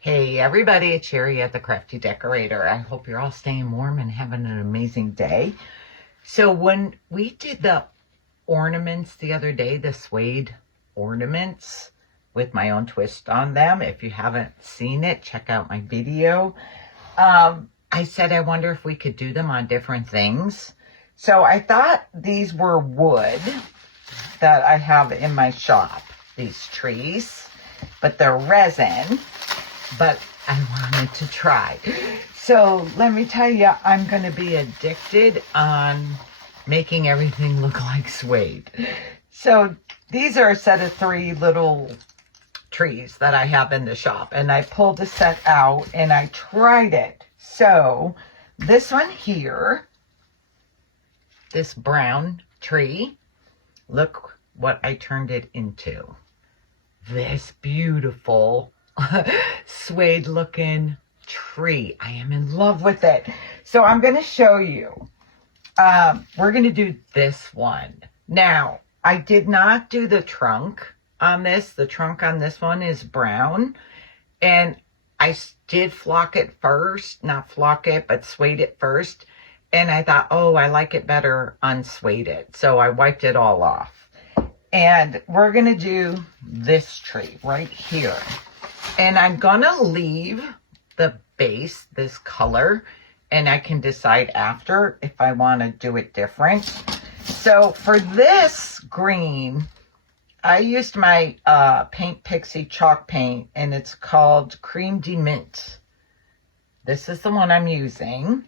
Hey everybody, it's Sherry at the Crafty Decorator. I hope you're all staying warm and having an amazing day. So when we did the ornaments the other day, the suede ornaments with my own twist on them, if you haven't seen it, check out my video. I said I wonder if we could do them on different things. So I thought these were wood that I have in my shop, these trees, but they're resin. But I wanted to try. So let me tell you, I'm going to be addicted on making everything look like suede. So these are a set of 3 little trees that I have in the shop. And I pulled the set out and I tried it. So this one here, this brown tree, look what I turned it into. This beautiful suede looking tree. I am in love with it. So I'm going to show you. We're going to do this one. Now, I did not do the trunk on this. The trunk on this one is brown. And I did flock it first. Not flock it, but suede it first. And I thought, oh, I like it better unsueded. So I wiped it all off. And we're going to do this tree right here. And I'm going to leave the base this color, and I can decide after if I want to do it different. So for this green, I used my Paint Pixie chalk paint, and it's called Cream de Mint. This is the one I'm using.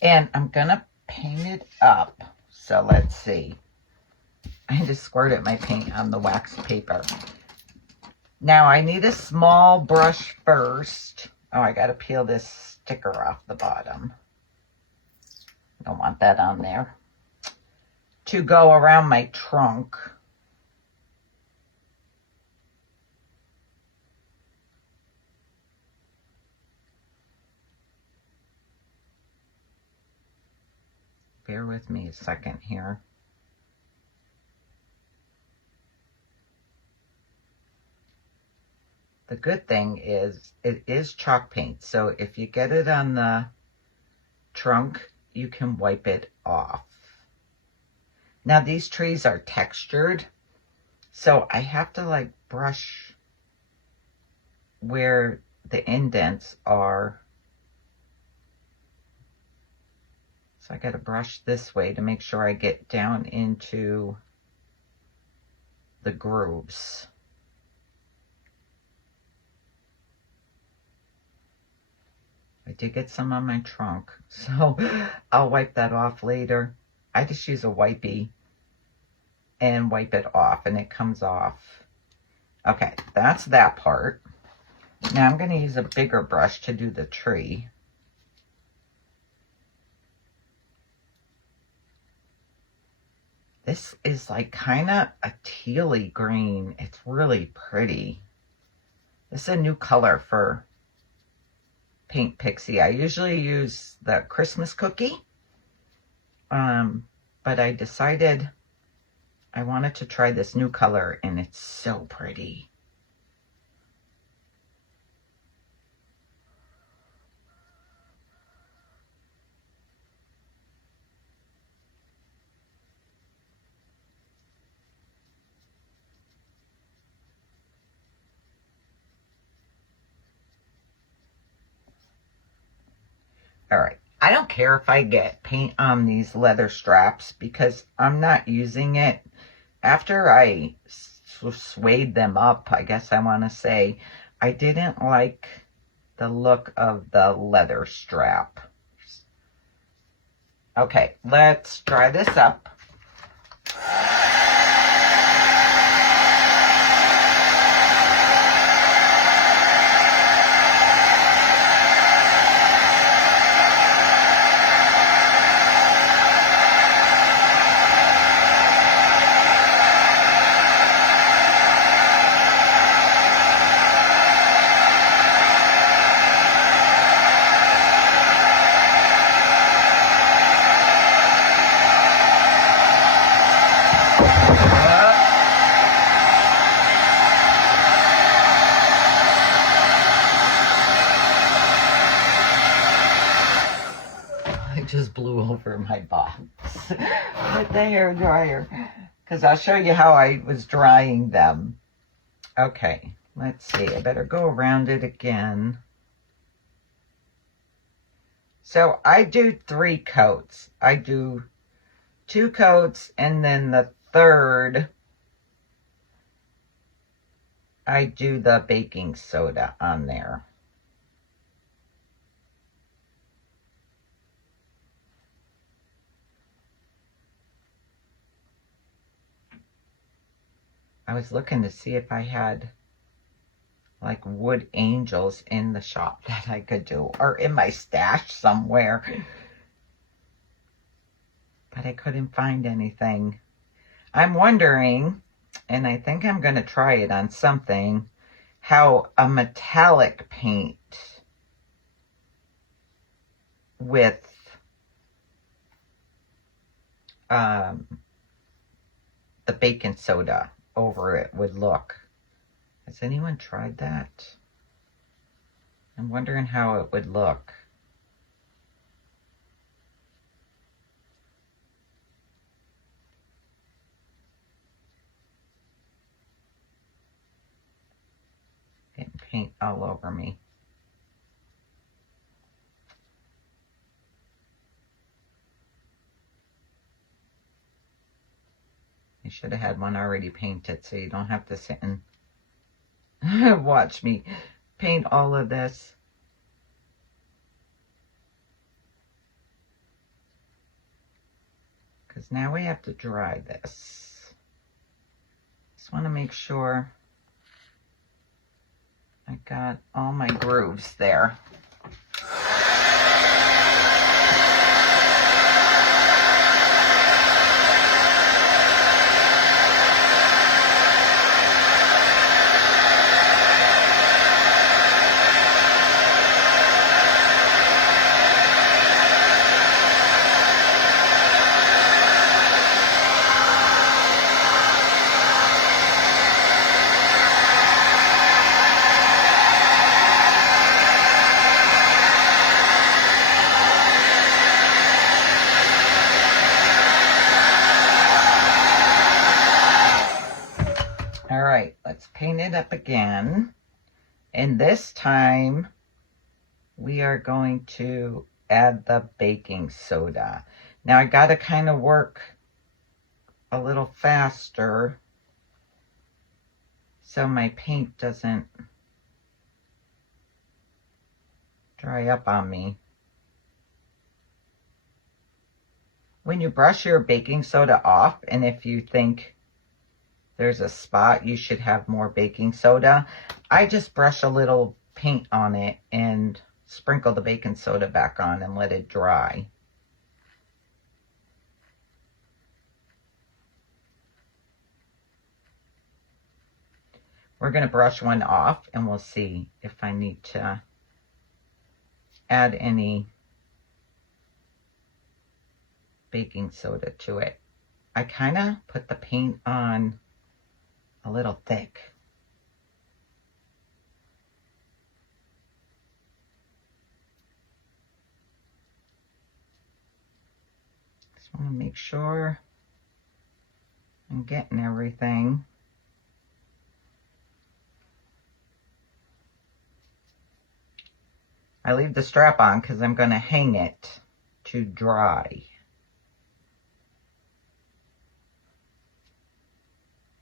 And I'm going to paint it up. So let's see. I just squirted my paint on the wax paper. Now I need a small brush first. Oh, I got to peel this sticker off the bottom. Don't want that on there. To go around my trunk. Bear with me a second here. The good thing is it is chalk paint, so if you get it on the trunk, you can wipe it off. Now these trees are textured, so I have to like brush where the indents are. So I got to brush this way to make sure I get down into the grooves. I did get some on my trunk, so I'll wipe that off later. I just use a wipey and wipe it off, and it comes off. Okay, that's that part. Now I'm going to use a bigger brush to do the tree. This is like kind of a tealy green. It's really pretty. This is a new color for Paint Pixie. I usually use the Christmas cookie, but I decided I wanted to try this new color, and it's so pretty. All right, I don't care if I get paint on these leather straps because I'm not using it. After I suede them up, I guess I want to say, I didn't like the look of the leather strap. Okay, let's dry this up. blew over my box with the hair dryer, because I'll show you how I was drying them. Okay, let's see. I better go around it again. So I do 3 coats. I do 2 coats, and then the third, I do the baking soda on there. I was looking to see if I had like wood angels in the shop that I could do, or in my stash somewhere. But I couldn't find anything. I'm wondering, and I think I'm going to try it on something, how a metallic paint with the baking soda over it would look. Has anyone tried that? I'm wondering how it would look. Getting paint all over me. You should have had one already painted so you don't have to sit and watch me paint all of this. Because now we have to dry this. Just want to make sure I got all my grooves there. All right, let's paint it up again. And this time we are going to add the baking soda. Now I got to kind of work a little faster so my paint doesn't dry up on me. When you brush your baking soda off, and if you think there's a spot you should have more baking soda, I just brush a little paint on it and sprinkle the baking soda back on and let it dry. We're going to brush one off and we'll see if I need to add any baking soda to it. I kind of put the paint on a little thick. Just want to make sure I'm getting everything. I leave the strap on because I'm going to hang it to dry.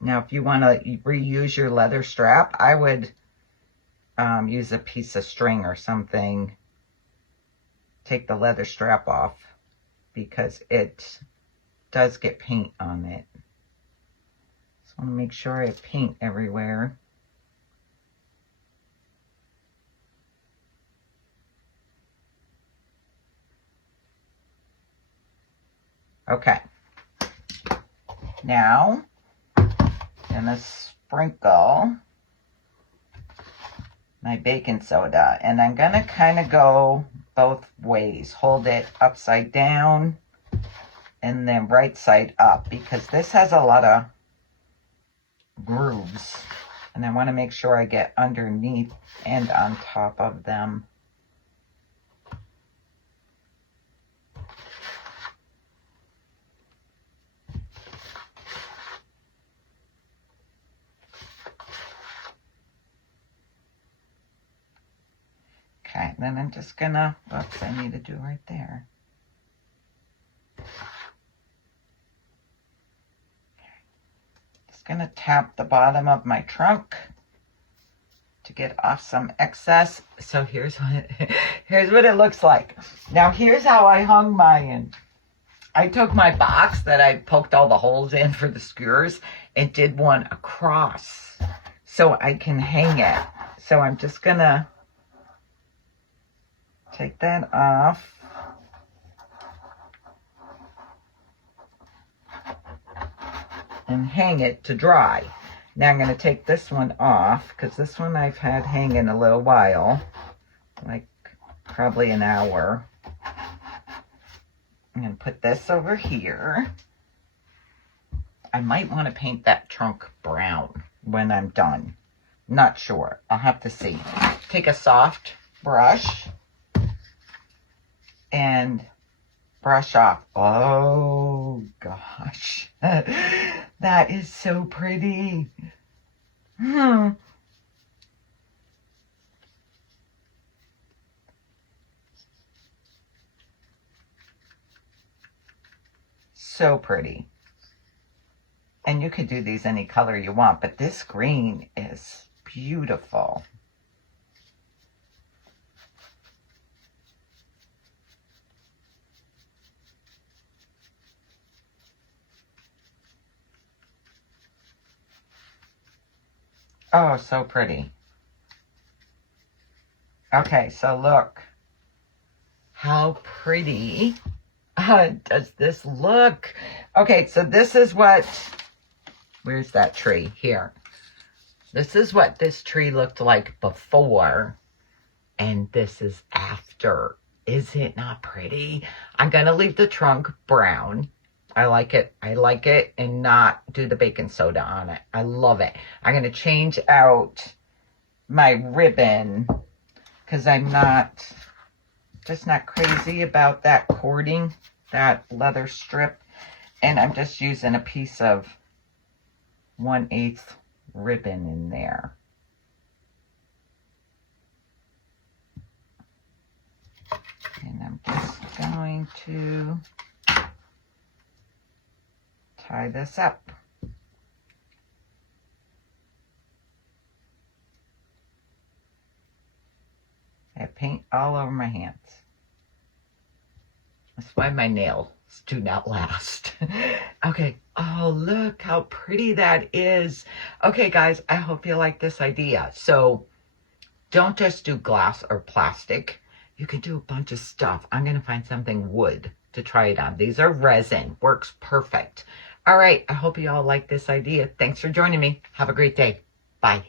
Now, if you want to reuse your leather strap, I would use a piece of string or something. Take the leather strap off because it does get paint on it. Just want to make sure I have paint everywhere. Okay. Now, I'm going to sprinkle my baking soda, and I'm going to kind of go both ways. Hold it upside down and then right side up, because this has a lot of grooves, and I want to make sure I get underneath and on top of them. And then I'm just gonna, oops, I need to do right there. Just gonna tap the bottom of my trunk to get off some excess. So here's what it looks like. Now here's how I hung mine. I took my box that I poked all the holes in for the skewers and did one across so I can hang it. So I'm just gonna take that off. And hang it to dry. Now I'm going to take this one off because this one I've had hanging a little while, like probably an hour. I'm going to put this over here. I might want to paint that trunk brown when I'm done. Not sure. I'll have to see. Take a soft brush and brush off. Oh gosh. That is so pretty. So pretty. And you could do these any color you want, but this green is beautiful. Oh, so pretty. Okay, so look. How pretty does this look? Okay, so this is what, where's that tree? Here. This is what this tree looked like before, and this is after. Is it not pretty? I'm going to leave the trunk brown. I like it. I like it and not do the baking soda on it. I love it. I'm going to change out my ribbon because I'm just not crazy about that cording, that leather strip. And I'm just using a piece of 1/8 ribbon in there. And I'm just going to tie this up. I have paint all over my hands. That's why my nails do not last. Okay. Oh, look how pretty that is. Okay, guys, I hope you like this idea. So don't just do glass or plastic. You can do a bunch of stuff. I'm going to find something wood to try it on. These are resin. Works perfect. All right. I hope you all like this idea. Thanks for joining me. Have a great day. Bye.